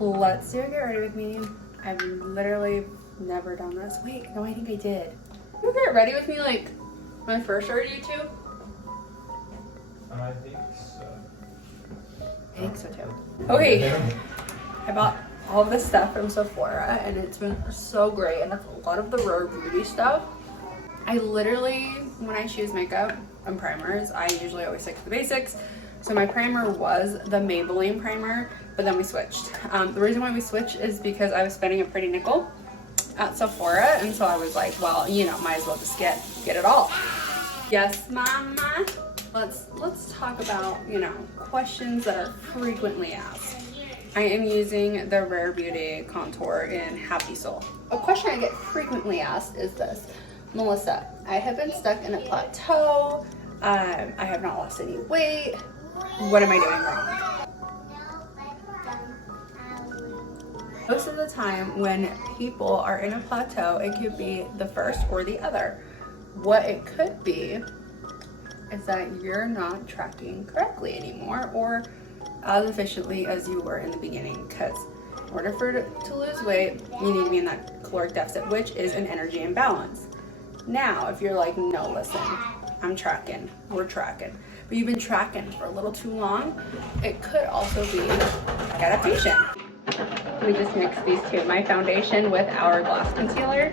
Let's do a get ready with me. I've literally never done this. Wait, no, I think I did. You get ready with me like when I first started YouTube? I think so. I think so too. Okay, I bought all of this stuff from Sephora and it's been so great, and it's a lot of the Rare Beauty stuff. I literally, when I choose makeup and primers, I usually always stick to the basics. So my primer was the Maybelline primer, but then we switched. The reason why we switched is because I was spending a pretty nickel at Sephora, and so I was like, well, you know, might as well just get it all. Yes, mama. Let's talk about, you know, questions that are frequently asked. I am using the Rare Beauty contour in Happy Soul. A question I get frequently asked is this: Melissa, I have been stuck in a plateau. I have not lost any weight. What am I doing wrong? Most of the time when people are in a plateau, it could be the first or the other. What it could be is that you're not tracking correctly anymore or as efficiently as you were in the beginning, because in order to lose weight, you need to be in that caloric deficit, which is an energy imbalance. Now, if you're like, no, listen, I'm tracking, we're tracking, but you've been tracking for a little too long, it could also be adaptation. We just mixed these two, my foundation with Hourglass concealer.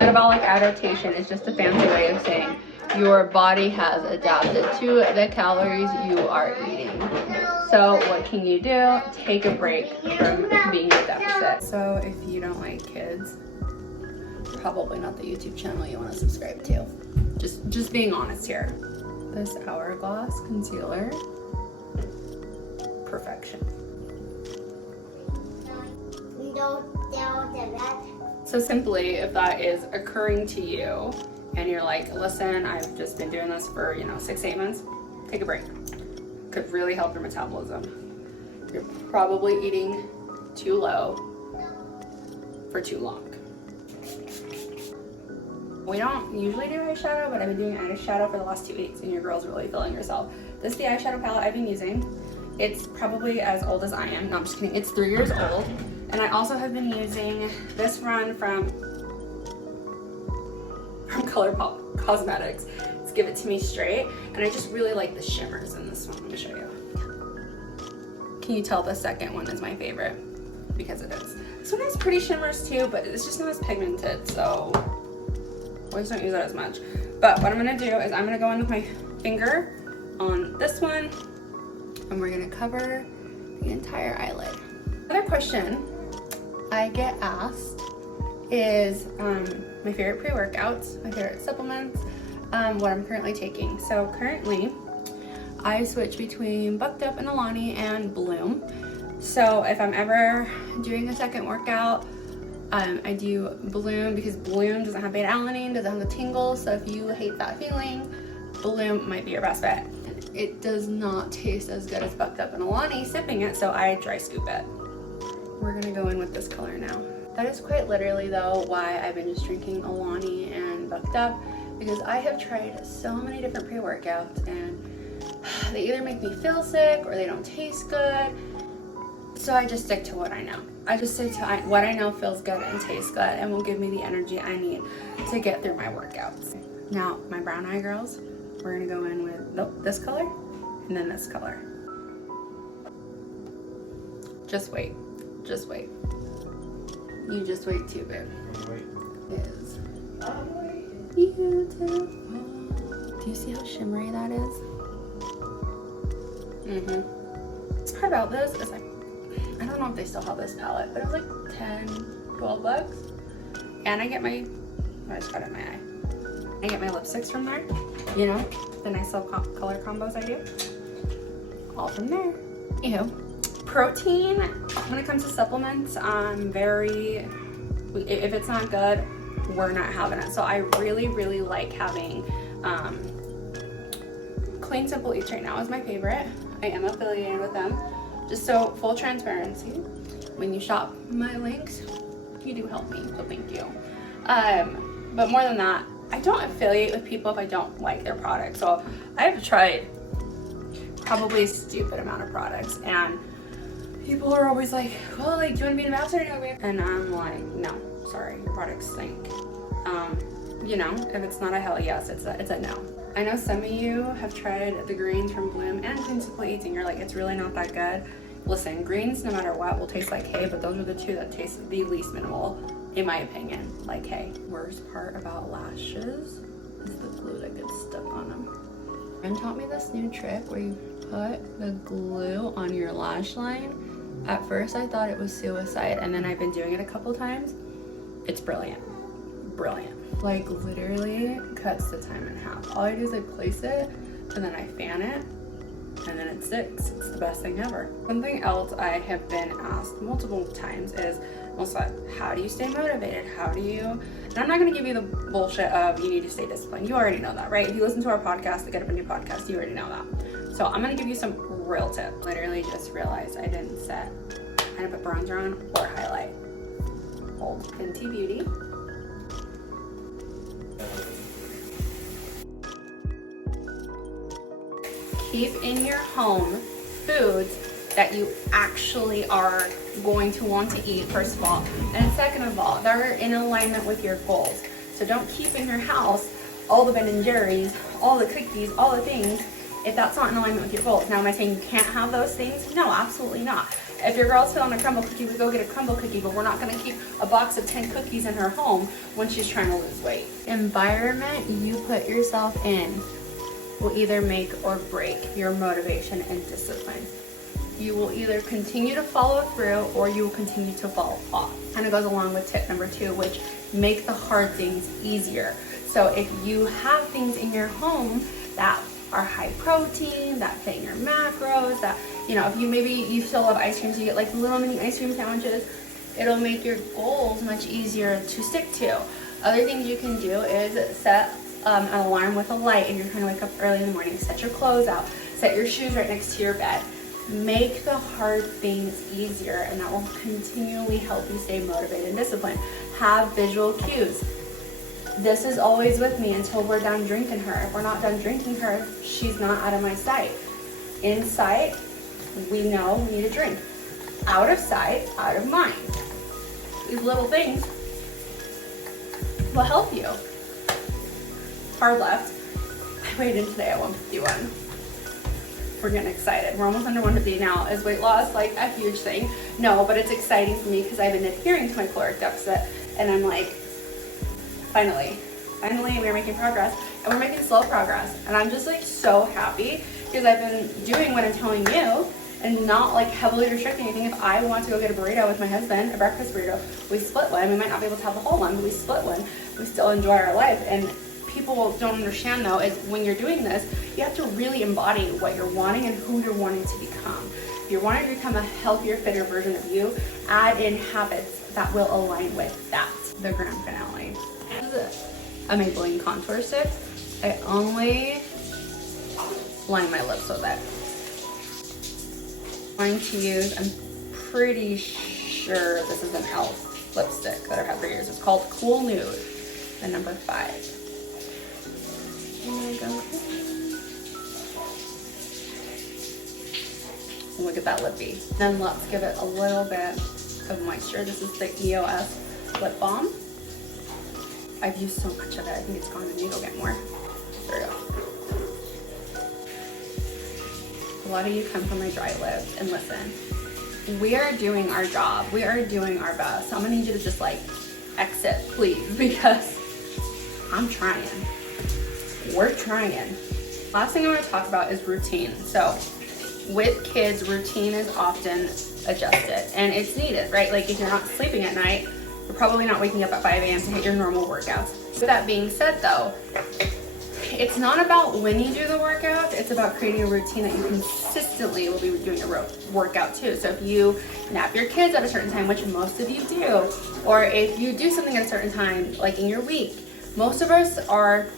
Metabolic adaptation is just a fancy way of saying your body has adapted to the calories you are eating. So what can you do? Take a break from being in a deficit. So if you don't like kids, probably not the YouTube channel you want to subscribe to. Just being honest here. This Hourglass concealer, perfection. So simply, if that is occurring to you and you're like, listen, I've just been doing this for, 6-8 months, take a break. Could really help your metabolism. You're probably eating too low for too long. We don't usually do eyeshadow, but I've been doing eyeshadow for the last 2 weeks, and your girl's really feeling herself. This is the eyeshadow palette I've been using. It's probably as old as I am. No, I'm just kidding. It's 3 years old. And I also have been using this run from ColourPop Cosmetics. It's Give It To Me Straight. And I just really like the shimmers in this one. Let me show you. Can you tell the second one is my favorite? Because it is. This one has pretty shimmers too, but it's just not as pigmented, so I just don't use it as much. But what I'm gonna do is I'm gonna go in with my finger on this one, and we're gonna cover the entire eyelid. Another question I get asked is my favorite pre-workouts, my favorite supplements, what I'm currently taking. So currently, I switch between Bucked Up and Alani and Bloom. So if I'm ever doing a second workout, I do Bloom because Bloom doesn't have beta-alanine, doesn't have the tingles. So if you hate that feeling, Bloom might be your best bet. It does not taste as good as Bucked Up and Alani sipping it, so I dry scoop it. We're gonna go in with this color now. That is quite literally though why I've been just drinking Alani and Bucked Up, because I have tried so many different pre-workouts and they either make me feel sick or they don't taste good. So I just stick to what I know. I just stick to what I know feels good and tastes good and will give me the energy I need to get through my workouts. Now, my brown eye girls, we're gonna go in with this color and then this color. Just wait. Just wait. You just wait too, babe. It is beautiful. Do you see how shimmery that is? This part about this is like, I don't know if they still have this palette, but it was like 10, 12 bucks. And I get I just got it in my eye. I get my lipsticks from there, you know, the nice little color combos I do. All from there. Ew. Protein, when it comes to supplements, if it's not good, we're not having it. So I really, really like having Clean Simple Eats right now is my favorite. I am affiliated with them. Just so full transparency, when you shop my links, you do help me, so thank you. But more than that, I don't affiliate with people if I don't like their products. So I've tried probably a stupid amount of products, and People are always like, well, like, do you want to be an ambassador? And I'm like, no, sorry, your products stink. You know, if it's not a hell yes, it's a no. I know some of you have tried the greens from Bloom and Clean Simple Eats and you're like, it's really not that good. Listen, greens, no matter what, will taste like hay, but those are the two that taste the least minimal, in my opinion, like hay. Worst part about lashes is the glue that gets stuck on them. And taught me this new trick where you put the glue on your lash line. At first I thought it was suicide, and then I've been doing it a couple times. It's brilliant. Brilliant. Like literally cuts the time in half. All I do is I place it and then I fan it and then it sticks. It's the best thing ever. Something else I have been asked multiple times is, Melissa, how do you stay motivated? How do you, and I'm not gonna give you the bullshit of you need to stay disciplined. You already know that, right? If you listen to our podcast, the Get Up and Do podcast, you already know that. So I'm gonna give you some real tips. Literally just realized I didn't put bronzer on or highlight. Old Fenty Beauty. Keep in your home foods that you actually are going to want to eat, first of all, and second of all, that are in alignment with your goals. So don't keep in your house all the Ben and Jerry's, all the cookies, all the things, if that's not in alignment with your goals. Now, am I saying you can't have those things? No, absolutely not. If your girl's feeling a crumble cookie, we go get a crumble cookie, but we're not gonna keep a box of 10 cookies in her home when she's trying to lose weight. Environment you put yourself in will either make or break your motivation and discipline. You will either continue to follow through or you will continue to fall off. Kind of goes along with tip number 2, which make the hard things easier. So if you have things in your home that are high protein, that fit your macros, that, you know, if you still love ice cream, so you get like little mini ice cream sandwiches, it'll make your goals much easier to stick to. Other things you can do is set an alarm with a light and you're trying to wake up early in the morning. Set your clothes out, set your shoes right next to your bed. Make the hard things easier, and that will continually help you stay motivated and disciplined. Have visual cues. This is always with me until we're done drinking her. If we're not done drinking her, she's not out of my sight. In sight, we know we need a drink. Out of sight, out of mind. These little things will help you. Hard left. I weighed in today at 151. We're getting excited. We're almost under 150 now. Is weight loss like a huge thing? No, but it's exciting for me because I've been adhering to my caloric deficit, and I'm like, finally we're making progress, and we're making slow progress, and I'm just like so happy because I've been doing what I'm telling you and not like heavily restricting anything. If I want to go get a burrito with my husband, a breakfast burrito, we split one. We might not be able to have the whole one, but we split one. We still enjoy our life. And people don't understand though is when you're doing this, you have to really embody what you're wanting and who you're wanting to become. If you're wanting to become a healthier, fitter version of you, add in habits that will align with that. The grand finale. This is a Maybelline contour stick. I only line my lips with it. I'm going to use, I'm pretty sure this is an e.l.f. lipstick that I've had for years. It's called Cool Nude, the number 5. Look at that lippy. Then let's give it a little bit of moisture. This is the EOS lip balm. I've used so much of it. I think it's gone. I need to go get more. There we go. A lot of you come from my dry lips, and listen, we are doing our job. We are doing our best. So I'm gonna need you to just like exit, please, because I'm trying. We're trying. Last thing I want to talk about is routine. So with kids, routine is often adjusted and it's needed, right? Like if you're not sleeping at night, you're probably not waking up at 5 a.m. to hit your normal workouts. With that being said though, it's not about when you do the workout, it's about creating a routine that you consistently will be doing a workout too. So if you nap your kids at a certain time, which most of you do, or if you do something at a certain time, like in your week, most of us are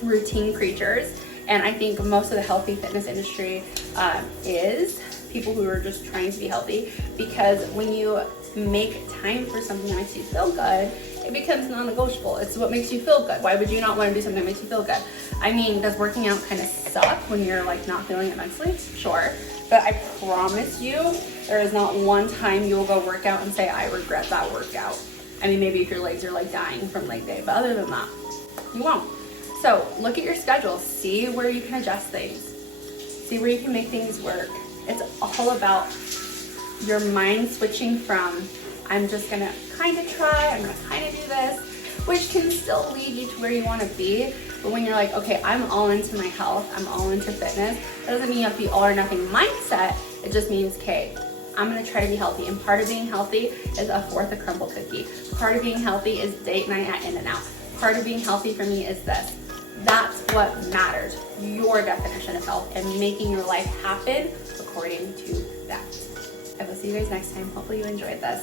routine creatures, and I think most of the healthy fitness industry is people who are just trying to be healthy, because when you make time for something that makes you feel good, it becomes non-negotiable. It's what makes you feel good. Why would you not want to do something that makes you feel good? I mean, does working out kind of suck when you're like not feeling it mentally? Sure. But I promise you, there is not one time you'll go work out and say, I regret that workout. I mean, maybe if your legs are like dying from leg day, but other than that, you won't. So look at your schedule, see where you can adjust things, see where you can make things work. It's all about your mind switching from, I'm just gonna kind of try, I'm gonna kind of do this, which can still lead you to where you wanna be. But when you're like, okay, I'm all into my health, I'm all into fitness, that doesn't mean you have to be all or nothing mindset. It just means, okay, I'm gonna try to be healthy. And part of being healthy is a fourth of crumble cookie. Part of being healthy is date night at In-N-Out. Part of being healthy for me is this. That's what matters, your definition of health and making your life happen according to that. I will see you guys next time. Hopefully you enjoyed this.